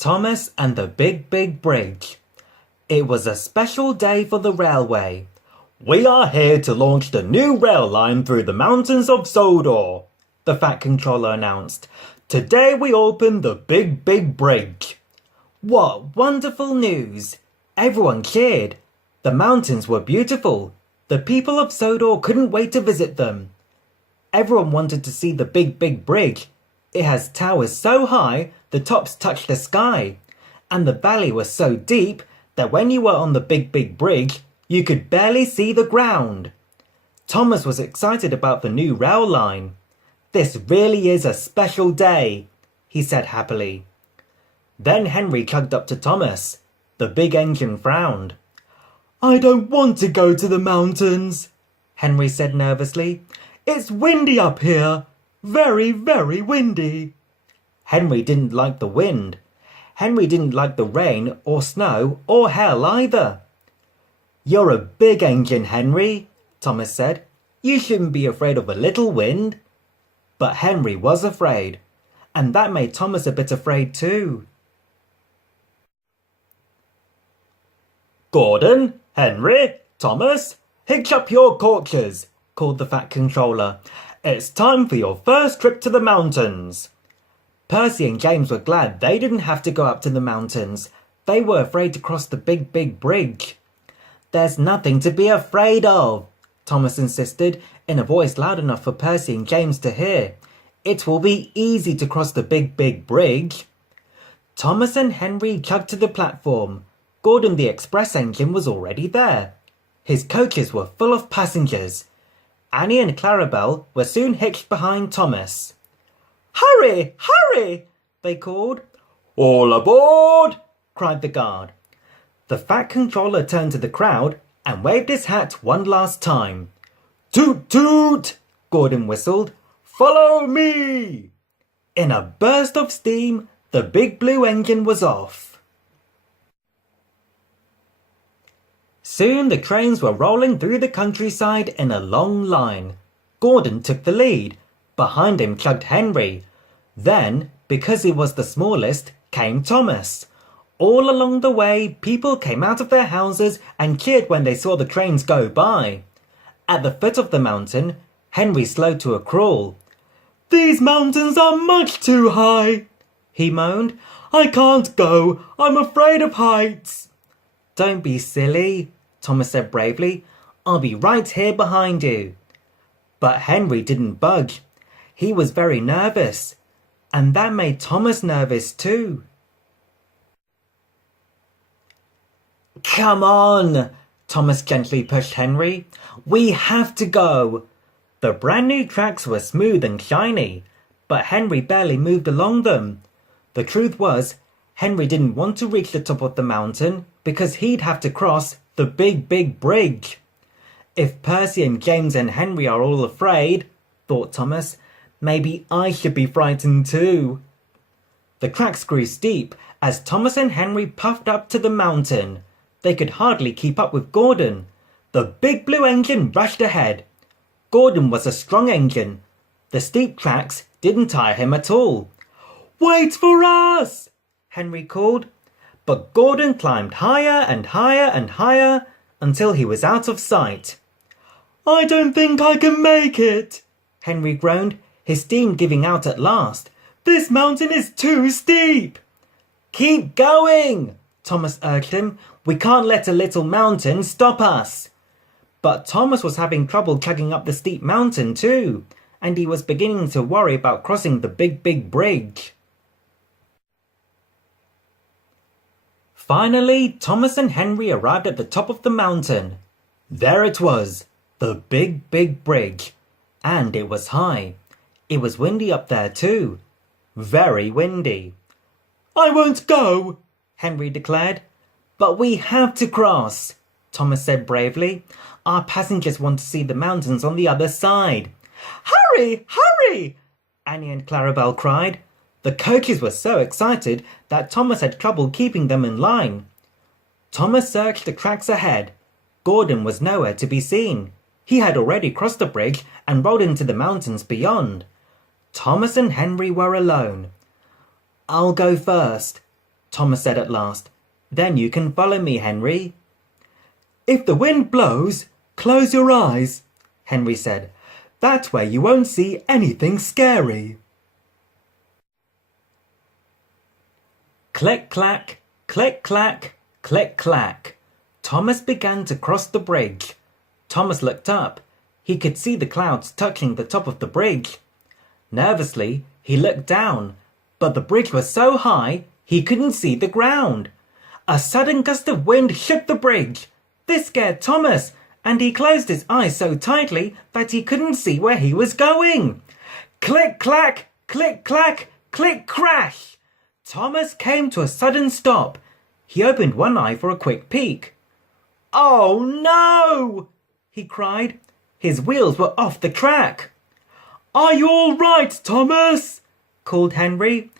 Thomas and the Big Bridge. It was a special day for the railway. "We are here to launch the new rail line through the mountains of Sodor," the Fat Controller announced. "Today we open the Big Bridge." What wonderful news! Everyone cheered. The mountains were beautiful. The people of Sodor couldn't wait to visit them. Everyone wanted to see the Big Bridge. It has towers so high the tops touched the sky, and the valley was so deep that when you were on the Big Bridge, you could barely see the ground. Thomas was excited about the new rail line. "This really is a special day," he said happily. Then Henry chugged up to Thomas. The big engine frowned. "I don't want to go to the mountains," Henry said nervously. "It's windy up here. Very windy." Henry didn't like the wind. Henry didn't like the rain or snow or hail either. "You're a big engine, Henry," Thomas said. "You shouldn't be afraid of a little wind." But Henry was afraid, and that made Thomas a bit afraid too. "Gordon, Henry, Thomas, hitch up your coaches," called the Fat Controller. "It's time for your first trip to the mountains." Percy and James were glad they didn't have to go up to the mountains. They were afraid to cross the Big Bridge. "There's nothing to be afraid of," Thomas insisted in a voice loud enough for Percy and James to hear. "It will be easy to cross the Big Bridge." Thomas and Henry chugged to the platform. Gordon the express engine was already there. His coaches were full of passengers. Annie and Clarabelle were soon hitched behind Thomas. "Hurry, hurry!" they called. "All aboard!" cried the guard. The Fat Controller turned to the crowd and waved his hat one last time. "Toot toot!" Gordon whistled. "Follow me!" In a burst of steam, the big blue engine was off. Soon the trains were rolling through the countryside in a long line. Gordon took the lead. Behind him chugged Henry. Then, because he was the smallest, came Thomas. All along the way, people came out of their houses and cheered when they saw the trains go by. At the foot of the mountain, Henry slowed to a crawl. "These mountains are much too high," he moaned. "I can't go. I'm afraid of heights." "Don't be silly," Thomas said bravely. "I'll be right here behind you." But Henry didn't budge. He was very nervous, and that made Thomas nervous too. "Come on," Thomas gently pushed Henry. "We have to go." The brand new tracks were smooth and shiny, but Henry barely moved along them. The truth was, Henry didn't want to reach the top of the mountain because he'd have to cross the Big Bridge. "If Percy and James and Henry are all afraid," thought Thomas, "maybe I should be frightened too." The tracks grew steep as Thomas and Henry puffed up to the mountain. They could hardly keep up with Gordon. The big blue engine rushed ahead. Gordon was a strong engine. The steep tracks didn't tire him at all. "Wait for us!" Henry called. But Gordon climbed higher and higher and higher until he was out of sight. "I don't think I can make it," Henry groaned, his steam giving out at last. "This mountain is too steep." "Keep going," Thomas urged him. "We can't let a little mountain stop us." But Thomas was having trouble chugging up the steep mountain too, and he was beginning to worry about crossing the Big Bridge. Finally, Thomas and Henry arrived at the top of the mountain. There it was, the Big Bridge, and it was high. It was windy up there too, very windy. "I won't go," Henry declared. "But we have to cross," Thomas said bravely. "Our passengers want to see the mountains on the other side." "Hurry, hurry!" Annie and Clarabelle cried. The coaches were so excited that Thomas had trouble keeping them in line. Thomas searched the tracks ahead. Gordon was nowhere to be seen. He had already crossed the bridge and rolled into the mountains beyond. Thomas and Henry were alone. "I'll go first," Thomas said at last. Then you can follow me, Henry. If the wind blows, close your eyes, Henry said. That way you won't see anything scary. Click-clack, click-clack, click-clack. Thomas began to cross the bridge. Thomas looked up. He could see the clouds touching the top of the bridge. Nervously, he looked down, but the bridge was so high he couldn't see the ground. A sudden gust of wind shook the bridge. This scared Thomas, and he closed his eyes so tightly that he couldn't see where he was going. Click-clack, click-clack, click-crash! Thomas came to a sudden stop. He opened one eye for a quick peek. Oh no! He cried. His wheels were off the track. Are you all right, Thomas? Called Henry.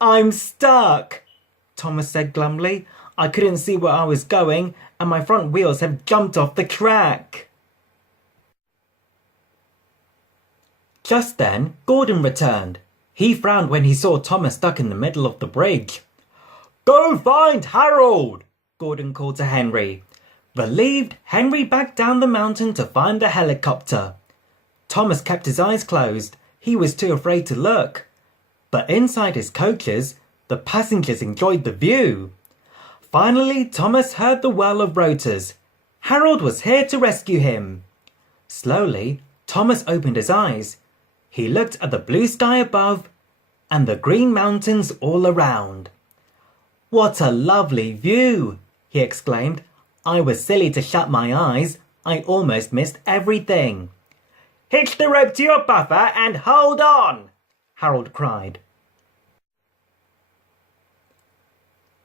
I'm stuck, Thomas said glumly. I couldn't see where I was going, and my front wheels have jumped off the track. Just then, Gordon returned. He frowned when he saw Thomas stuck in the middle of the bridge. Go find Harold, Gordon called to Henry. Relieved, Henry backed down the mountain to find the helicopter. Thomas kept his eyes closed. He was too afraid to look. But inside his coaches, the passengers enjoyed the view. Finally, Thomas heard the whirl of rotors. Harold was here to rescue him. Slowly, Thomas opened his eyes. He looked at the blue sky above and the green mountains all around. What a lovely view, he exclaimed. I was silly to shut my eyes. I almost missed everything. Hitch the rope to your buffer and hold on, Harold cried.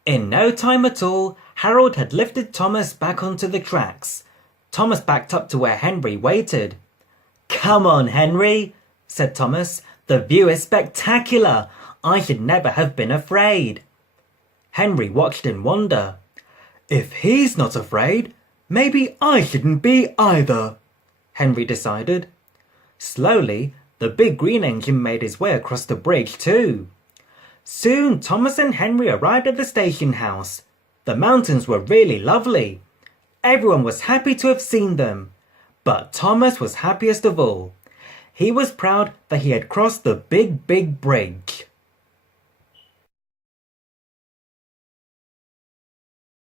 In no time at all, Harold had lifted Thomas back onto the tracks. Thomas backed up to where Henry waited. Come on, Henry, said Thomas. The view is spectacular. I should never have been afraid. Henry watched in wonder. If he's not afraid, maybe I shouldn't be either, Henry decided. Slowly, the big green engine made his way across the bridge too. Soon, Thomas and Henry arrived at the station house. The mountains were really lovely. Everyone was happy to have seen them. But Thomas was happiest of all. He was proud that he had crossed the big bridge.